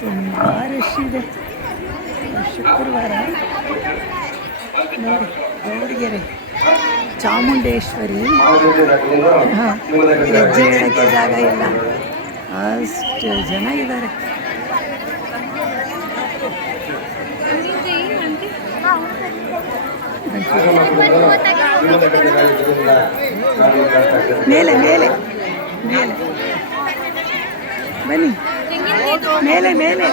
ತುಂಬ ರಶ್ ಇದೆ. ಶುಕ್ರವಾರ ನೋಡಿ ಗೌರಿಗೆರೆ ಚಾಮುಂಡೇಶ್ವರಿ. ಹಾಂ ಹೆಜ್ಜೆ ಇಡೋಕ್ಕೆ ಜಾಗ ಇಲ್ಲ. ಅಷ್ಟು ಜನ ಇದ್ದಾರೆ. ಮೇಲೆ ಮೇಲೆ ಮೇಲೆ. ಬನ್ನಿ. ಮೇಲೆ ಮೇಲೆ.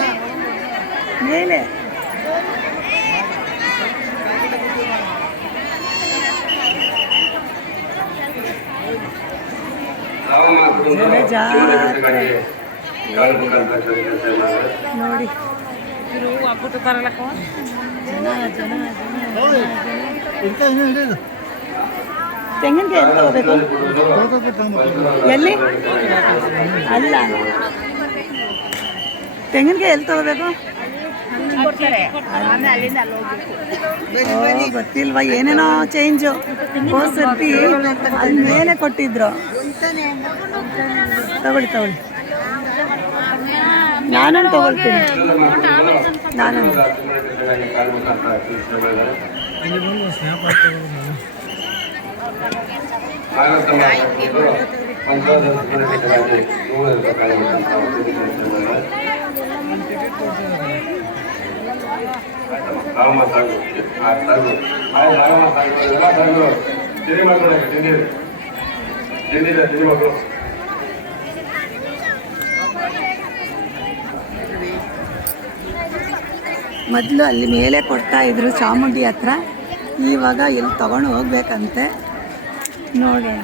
ಮೇಲೆ. ನೋಡಿ. ತೆಂಗಿನಕಾಯಿ ಎಲ್ಲಿ ಎಲ್ಲಿ? ಅಲ್ಲ. ತೆಂಗಿನಕಾಯಿ ಎಲ್ಲಿ ತಗೋಬೇಕು? ಗೊತ್ತಿಲ್ವಾ? ಏನೇನೋ ಚೇಂಜು ಹೋದ್ ಸರ್ತಿ ಅಲ್ಲಿ ಮೇಲೆ ಕೊಟ್ಟಿದ್ರು. ತಗೊಳ್ಳಿ ತಗೊಳ್ಳಿ. ನಾನೊಂದು ತಗೊಳ್ತೀನಿ. ಮೊದಲು ಅಲ್ಲಿ ಮೇಲೆ ಕೊಡ್ತಾ ಇದ್ರು ಚಾಮುಂಡಿ ಹತ್ರ. ಇವಾಗ ಇಲ್ಲಿ ತಗೊಂಡು ಹೋಗ್ಬೇಕಂತೆ. ನೋಡೋಣ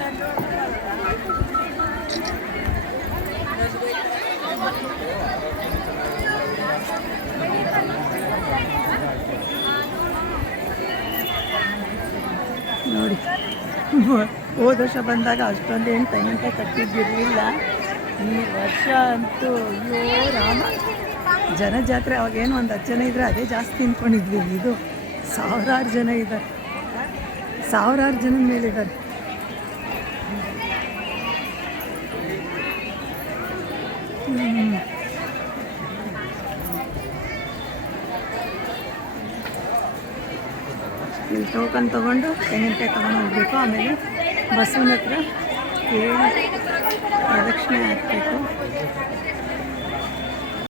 ನೋಡಿ. ಹೋದ ವರ್ಷ ಬಂದಾಗ ಅಷ್ಟೊಂದು ಏನು ತೆಂಗಿನಕಾಯಿ ಕಟ್ಟಿದ್ದಿರಲಿಲ್ಲ. ಈ ವರ್ಷ ಅಂತೂ ಅಯ್ಯೋ ರಾಮ. ಜನ ಜಾತ್ರೆ ಅವಾಗೇನು ಒಂದು ಹತ್ತು ಜನ ಇದ್ದರೆ ಅದೇ ಜಾಸ್ತಿ ತಿನ್ಕೊಂಡಿದ್ವಿ ಇದು. ಸಾವಿರಾರು ಜನ ಇದ್ದಾರೆ. ಸಾವಿರಾರು ಜನದ ಮೇಲಿದ್ದಾರೆ ಹ್ಮ್. ಇಲ್ಲಿ ಟೋಕನ್ ತೊಗೊಂಡು ತೆಂಗಿನಕಾಯಿ ತೊಗೊಂಡು ಹೋಗಬೇಕು. ಆಮೇಲೆ ಬಸ್ಸಿನ ಹತ್ರ ಏಳು ಪ್ರದಕ್ಷಿಣೆ ಹಾಕಬೇಕು.